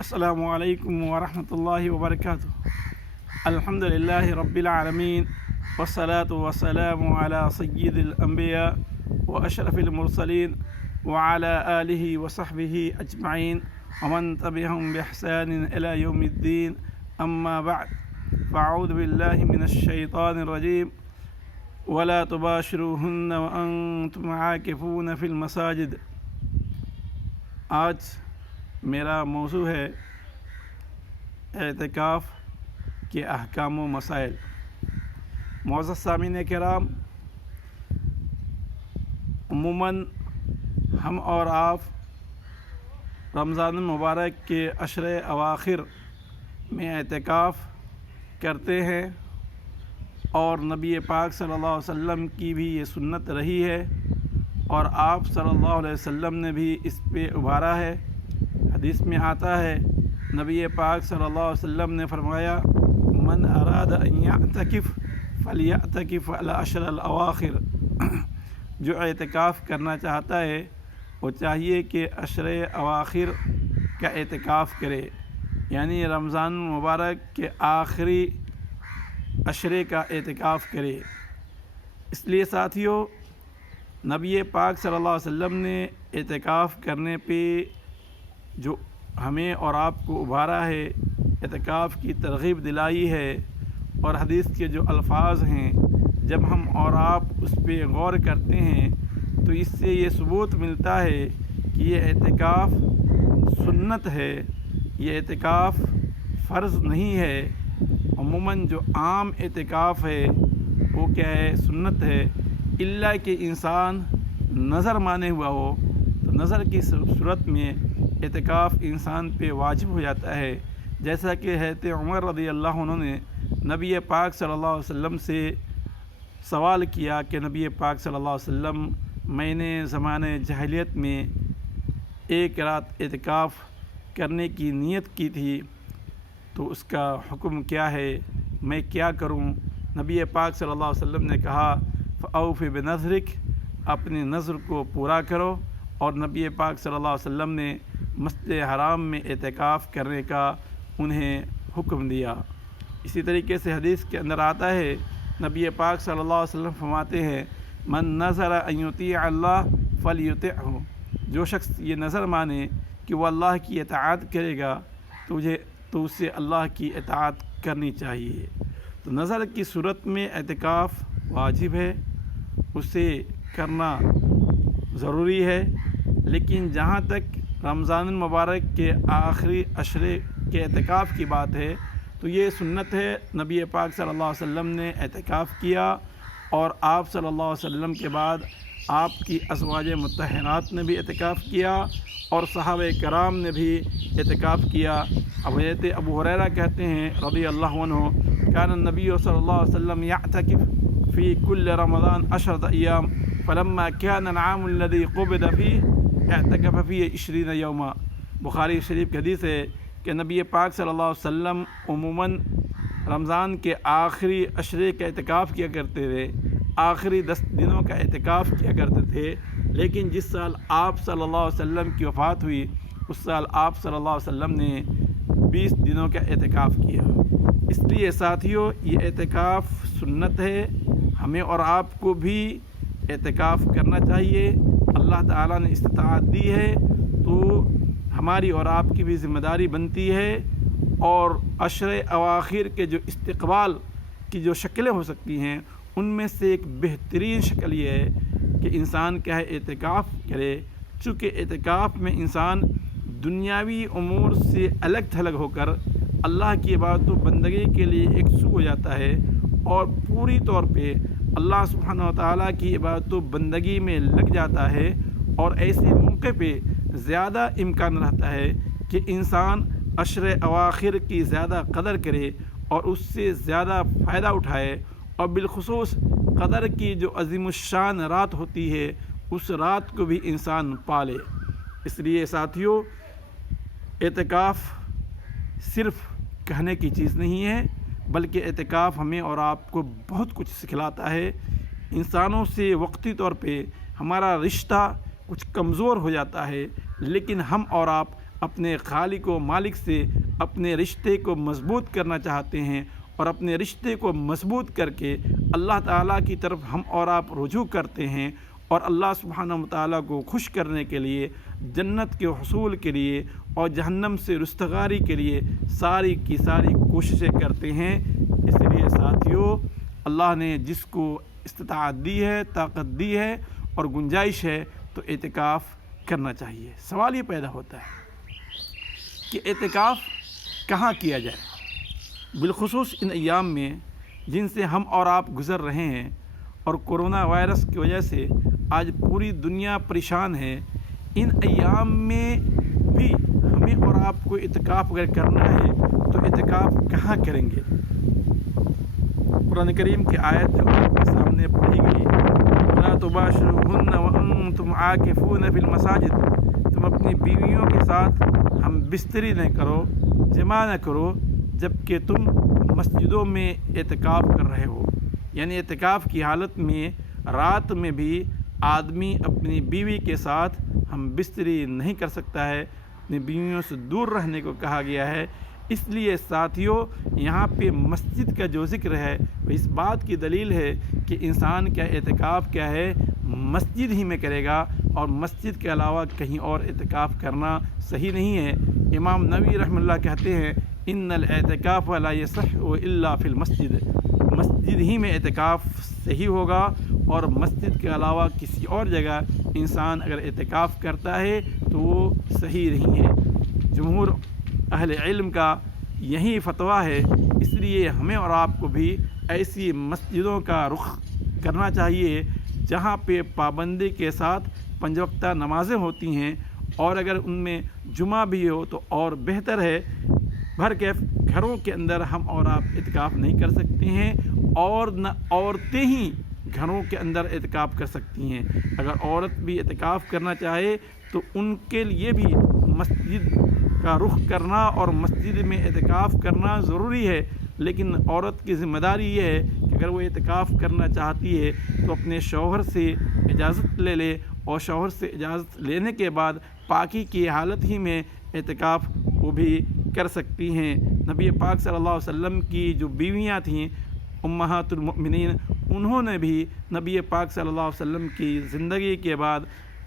السلام علیکم ورحمۃ اللہ وبرکاتہ۔ الحمد للہ رب العالمین والصلاة والسلام علی سید الانبیاء واشرف المرسلین وعلی آلہ وصحبہ اجمعین ومن تبعہم بإحسان الی یوم الدین، اما بعد فاعوذ باللہ من الشیطان الرجیم ولا تباشروہن وانتم عاکفون فی المساجد۔ آج میرا موضوع ہے اعتکاف کے احکام و مسائل۔ معزز سامعین کرام، عموماً ہم اور آپ رمضان المبارک کے عشرے اواخر میں اعتکاف کرتے ہیں، اور نبی پاک صلی اللہ علیہ وسلم کی بھی یہ سنت رہی ہے، اور آپ صلی اللہ علیہ وسلم نے بھی اس پہ ابھارا ہے۔ حدیث میں آتا ہے، نبی پاک صلی اللہ علیہ وسلم نے فرمایا، من اراد ان یعتکف فلیعتکف العشر الاواخر۔ جو اعتکاف کرنا چاہتا ہے وہ چاہیے کہ عشرے اواخر کا اعتکاف کرے، یعنی رمضان مبارک کے آخری عشرے کا اعتکاف کرے۔ اس لیے ساتھیو، نبی پاک صلی اللہ علیہ وسلم نے اعتکاف کرنے پہ جو ہمیں اور آپ کو ابھارا ہے، اعتکاف کی ترغیب دلائی ہے، اور حدیث کے جو الفاظ ہیں، جب ہم اور آپ اس پہ غور کرتے ہیں تو اس سے یہ ثبوت ملتا ہے کہ یہ اعتکاف سنت ہے، یہ اعتکاف فرض نہیں ہے۔ عموماً جو عام اعتکاف ہے وہ کیا ہے؟ سنت ہے، الا کہ انسان نظر مانے ہوا ہو تو نظر کی صورت میں اعتکاف انسان پہ واجب ہو جاتا ہے۔ جیسا کہ حضرت عمر رضی اللہ عنہ نے نبی پاک صلی اللہ علیہ وسلم سے سوال کیا کہ نبی پاک صلی اللہ علیہ وسلم، میں نے زمانے جاہلیت میں ایک رات اعتکاف کرنے کی نیت کی تھی، تو اس کا حکم کیا ہے، میں کیا کروں؟ نبی پاک صلی اللہ علیہ وسلم نے کہا، فَأَوْفِ بِنَذْرِكَ، اپنے نذر کو پورا کرو، اور نبی پاک صلی اللہ علیہ وسلم نے مسجد حرام میں اعتکاف کرنے کا انہیں حکم دیا۔ اسی طریقے سے حدیث کے اندر آتا ہے، نبی پاک صلی اللہ علیہ وسلم فرماتے ہیں، من نذر ان یطیع اللہ فلیطعہ، جو شخص یہ نظر مانے کہ وہ اللہ کی اطاعت کرے گا تو اسے اللہ کی اطاعت کرنی چاہیے۔ تو نظر کی صورت میں اعتکاف واجب ہے، اسے کرنا ضروری ہے، لیکن جہاں تک رمضان المبارک کے آخری عشرے کے اعتکاف کی بات ہے تو یہ سنت ہے۔ نبی پاک صلی اللہ علیہ وسلم نے اعتکاف کیا، اور آپ صلی اللہ علیہ وسلم کے بعد آپ کی ازواج مطہرات نے بھی اعتکاف کیا، اور صحابہ کرام نے بھی اعتکاف کیا۔ حضرت ابو ہریرہ کہتے ہیں رضی اللہ عنہ، کان النبی صلی اللہ علیہ وسلم یعتکف فی کل رمضان 10 ایام، فلما کان العام الذی قبض فیہ اعتکف فیہ 20 یوما۔ بخاری شریف کی حدیث ہے کہ نبی پاک صلی اللہ علیہ وسلم عموماً رمضان کے آخری عشرے کا اعتکاف کیا کرتے تھے، آخری 10 دنوں کا اعتکاف کیا کرتے تھے، لیکن جس سال آپ صلی اللہ علیہ وسلم کی وفات ہوئی اس سال آپ صلی اللہ علیہ وسلم نے 20 دنوں کا اعتکاف کیا۔ اس لیے ساتھیو، یہ اعتکاف سنت ہے، ہمیں اور آپ کو بھی اعتکاف کرنا چاہیے۔ اللہ تعالیٰ نے استطاعت دی ہے تو ہماری اور آپ کی بھی ذمہ داری بنتی ہے، اور عشرے اواخر کے جو استقبال کی جو شکلیں ہو سکتی ہیں ان میں سے ایک بہترین شکل یہ ہے کہ انسان کیا ہے؟ اعتکاف کرے۔ چونکہ اعتکاف میں انسان دنیاوی امور سے الگ تھلگ ہو کر اللہ کی عبادت و بندگی کے لیے یکسو ہو جاتا ہے، اور پوری طور پہ اللہ سبحانہ و تعالیٰ کی عبادت و بندگی میں لگ جاتا ہے، اور ایسے موقع پہ زیادہ امکان رہتا ہے کہ انسان عشرے اواخر کی زیادہ قدر کرے اور اس سے زیادہ فائدہ اٹھائے، اور بالخصوص قدر کی جو عظیم الشان رات ہوتی ہے اس رات کو بھی انسان پالے۔ اس لیے ساتھیو، اعتکاف صرف کہنے کی چیز نہیں ہے، بلکہ اعتکاف ہمیں اور آپ کو بہت کچھ سکھلاتا ہے۔ انسانوں سے وقتی طور پہ ہمارا رشتہ کچھ کمزور ہو جاتا ہے، لیکن ہم اور آپ اپنے خالق و مالک سے اپنے رشتے کو مضبوط کرنا چاہتے ہیں اور اپنے رشتے کو مضبوط کر کے اللہ تعالیٰ کی طرف ہم اور آپ رجوع کرتے ہیں اور اللہ سبحانہ و تعالیٰ کو خوش کرنے کے لیے، جنت کے حصول کے لیے اور جہنم سے رستگاری کے لیے ساری کی ساری کوششیں کرتے ہیں۔ اس لیے ساتھیوں، اللہ نے جس کو استطاعت دی ہے، طاقت دی ہے اور گنجائش ہے تو اعتکاف کرنا چاہیے۔ سوال یہ پیدا ہوتا ہے کہ اعتکاف کہاں کیا جائے؟ بالخصوص ان ایام میں جن سے ہم اور آپ گزر رہے ہیں اور کورونا وائرس کی وجہ سے آج پوری دنیا پریشان ہے، ان ایام میں بھی ہمیں اور آپ کو اعتکاف اگر کرنا ہے تو اعتکاف کہاں کریں گے؟ قرآن کریم کی آیت جو آپ کے سامنے پڑھی گئی، لا تباشروهن وانتم عاکفون فی المساجد، تم اپنی بیویوں کے ساتھ ہم بستری نہ کرو، جماع نہ کرو جبکہ تم مسجدوں میں اعتکاف کر رہے ہو۔ یعنی اعتکاف کی حالت میں رات میں بھی آدمی اپنی بیوی کے ساتھ ہم بستری نہیں کر سکتا ہے، اپنی بیویوں سے دور رہنے کو کہا گیا ہے۔ اس لیے ساتھیوں، یہاں پہ مسجد کا جو ذکر ہے وہ اس بات کی دلیل ہے کہ انسان کا اعتکاف کیا ہے، مسجد ہی میں کرے گا، اور مسجد کے علاوہ کہیں اور اعتکاف کرنا صحیح نہیں ہے۔ امام نووی رحمہ اللہ کہتے ہیں، ان الاعتکاف لا یصح الا فی المسجد، مسجد ہی میں اعتکاف صحیح ہوگا، اور مسجد کے علاوہ کسی اور جگہ انسان اگر اعتکاف کرتا ہے تو وہ صحیح نہیں ہے۔ جمہور اہل علم کا یہی فتویٰ ہے۔ اس لیے ہمیں اور آپ کو بھی ایسی مسجدوں کا رخ کرنا چاہیے جہاں پہ پابندی کے ساتھ 5 وقتہ نمازیں ہوتی ہیں، اور اگر ان میں جمعہ بھی ہو تو اور بہتر ہے۔ بھر کے گھروں کے اندر ہم اور آپ اعتکاف نہیں کر سکتے ہیں، اور نہ عورتیں ہی گھروں کے اندر اعتکاف کر سکتی ہیں۔ اگر عورت بھی اعتکاف کرنا چاہے تو ان کے لیے بھی مسجد کا رخ کرنا اور مسجد میں اعتکاف کرنا ضروری ہے، لیکن عورت کی ذمہ داری یہ ہے کہ اگر وہ اعتکاف کرنا چاہتی ہے تو اپنے شوہر سے اجازت لے لے، اور شوہر سے اجازت لینے کے بعد پاکی کی حالت ہی میں اعتکاف وہ بھی کر سکتی ہیں۔ نبی پاک صلی اللہ علیہ وسلم کی جو بیویاں تھیں امہات المؤمنین، انہوں نے بھی نبی پاک صلی اللہ علیہ وسلم کی زندگی کے بعد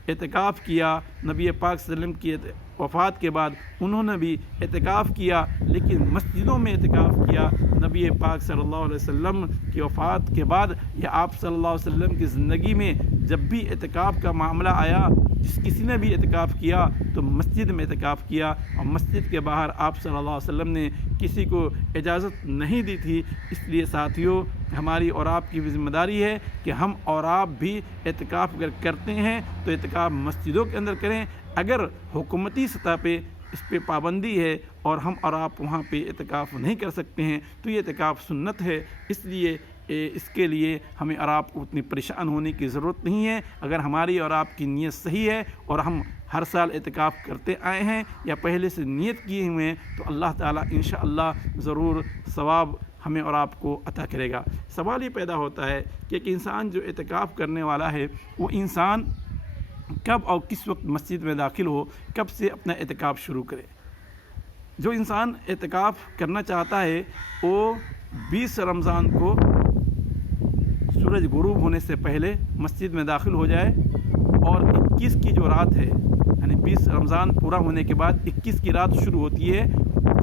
اعتکاف کیا۔ نبی پاک صلی اللہ علیہ وسلم کی وفات کے بعد انہوں نے بھی اعتکاف کیا، لیکن مسجدوں میں اعتکاف کیا۔ نبی پاک صلی اللہ علیہ وسلم کی وفات کے بعد یا آپ صلی اللہ علیہ وسلم کی زندگی میں جب بھی اعتکاف کا معاملہ آیا، جس کسی نے بھی اعتکاف کیا تو مسجد میں اعتکاف کیا، اور مسجد کے باہر آپ صلی اللہ علیہ وسلم نے کسی کو اجازت نہیں دی تھی۔ اس لیے ساتھیوں، ہماری اور آپ کی بھی ذمہ داری ہے کہ ہم اور آپ بھی اعتکاف اگر کرتے ہیں تو اعتکاف مسجدوں کے اندر کریں۔ اگر حکومتی سطح پہ اس پہ پابندی ہے اور ہم اور آپ وہاں پہ اعتکاف نہیں کر سکتے ہیں تو یہ اعتکاف سنت ہے۔ اس لیے اس کے لیے ہمیں اور آپ کو اتنی پریشان ہونے کی ضرورت نہیں ہے۔ اگر ہماری اور آپ کی نیت صحیح ہے اور ہم ہر سال اعتکاف کرتے آئے ہیں یا پہلے سے نیت کیے ہوئے ہیں تو اللہ تعالیٰ انشاءاللہ ضرور ثواب ہمیں اور آپ کو عطا کرے گا۔ سوال یہ پیدا ہوتا ہے کہ ایک انسان جو اعتکاف کرنے والا ہے وہ انسان کب اور کس وقت مسجد میں داخل ہو، کب سے اپنا اعتکاف شروع کرے۔ جو انسان اعتکاف کرنا چاہتا ہے وہ 20 رمضان کو سورج غروب ہونے سے پہلے مسجد میں داخل ہو جائے، اور 21 کی جو رات ہے، یعنی 20 رمضان پورا ہونے کے بعد 21 کی رات شروع ہوتی ہے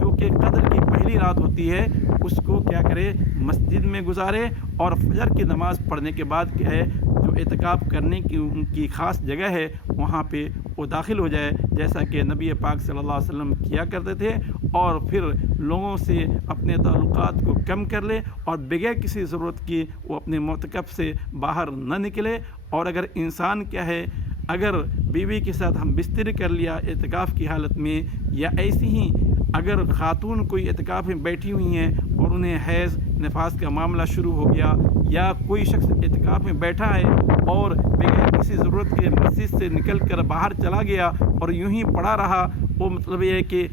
جو کہ قدر کی پہلی رات ہوتی ہے، اس کو کیا کرے، مسجد میں گزارے، اور فجر کی نماز پڑھنے کے بعد کیا ہے، جو اعتکاف کرنے کی ان کی خاص جگہ ہے وہاں پہ وہ داخل ہو جائے، جیسا کہ نبی پاک صلی اللہ علیہ وسلم کیا کرتے تھے، اور پھر لوگوں سے اپنے تعلقات کو کم کر لے اور بغیر کسی ضرورت کی وہ اپنے معتکف سے باہر نہ نکلے۔ اور اگر انسان کیا ہے، اگر بیوی کے ساتھ ہم بستر کر لیا اعتکاف کی حالت میں، یا ایسی ہی اگر خاتون کوئی اعتکاف میں بیٹھی ہوئی ہیں اور انہیں حیض نفاس کا معاملہ شروع ہو گیا، یا کوئی شخص اعتکاف میں بیٹھا ہے اور بغیر کسی ضرورت کے مسجد سے نکل کر باہر چلا گیا اور یوں ہی پڑا رہا، وہ مطلب یہ ہے کہ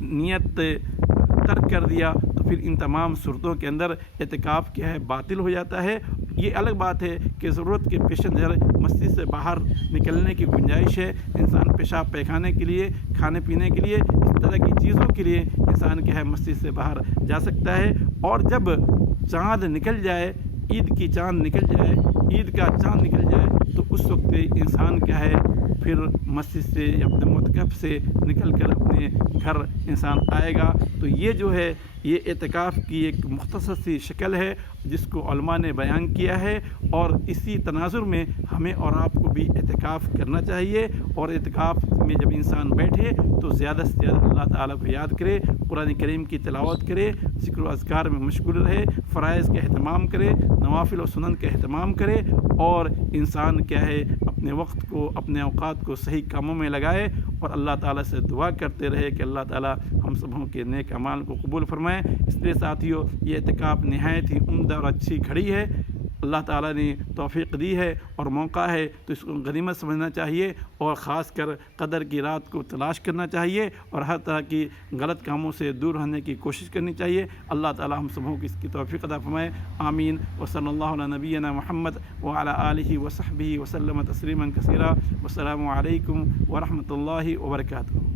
نیت ترک کر دیا، تو پھر ان تمام صورتوں کے اندر اعتکاف کیا ہے، باطل ہو جاتا ہے، یہ الگ بات ہے کہ ضرورت کے پیش نظر مسجد سے باہر نکلنے کی گنجائش ہے، انسان پیشاب پیخانے کے لیے، کھانے پینے کے لیے، اس طرح کی چیزوں کے لیے انسان کیا ہے مسجد سے باہر جا سکتا ہے۔ اور جب چاند نکل جائے، عید کی چاند نکل جائے، عید کا چاند نکل جائے، تو اس وقت انسان کیا ہے پھر مسجد سے یا اپنے معتکف سے نکل کر اپنے گھر انسان آئے گا۔ تو یہ جو ہے یہ اعتکاف کی ایک مختصر سی شکل ہے جس کو علماء نے بیان کیا ہے، اور اسی تناظر میں ہمیں اور آپ کو بھی اعتکاف کرنا چاہیے۔ اور اعتکاف میں جب انسان بیٹھے تو زیادہ سے زیادہ اللہ تعالیٰ کو یاد کرے، قرآن کریم کی تلاوت کرے، ذکر و اذکار میں مشغول رہے، فرائض کا اہتمام کرے، نوافل و سنن کا اہتمام کرے، اور انسان کیا ہے اپنے وقت کو، اپنے اوقات کو صحیح کاموں میں لگائے، اور اللہ تعالیٰ سے دعا کرتے رہے کہ اللہ تعالیٰ ہم سبوں کے نیک اعمال کو قبول فرمائے۔ اس لیے ساتھیو، یہ اعتکاف نہایت ہی عمدہ اور اچھی گھڑی ہے، اللہ تعالیٰ نے توفیق دی ہے اور موقع ہے، تو اس کو غنیمت سمجھنا چاہیے، اور خاص کر قدر کی رات کو تلاش کرنا چاہیے، اور ہر طرح کی غلط کاموں سے دور رہنے کی کوشش کرنی چاہیے۔ اللہ تعالیٰ ہم سبوں کی اس کی توفیق عطا فرمائے، آمین۔ وصلی اللہ علی نبینا محمد وعلی آلہ وصحبہ وسلم تسلیما کثیرا۔ والسلام علیکم ورحمۃ اللہ وبرکاتہ۔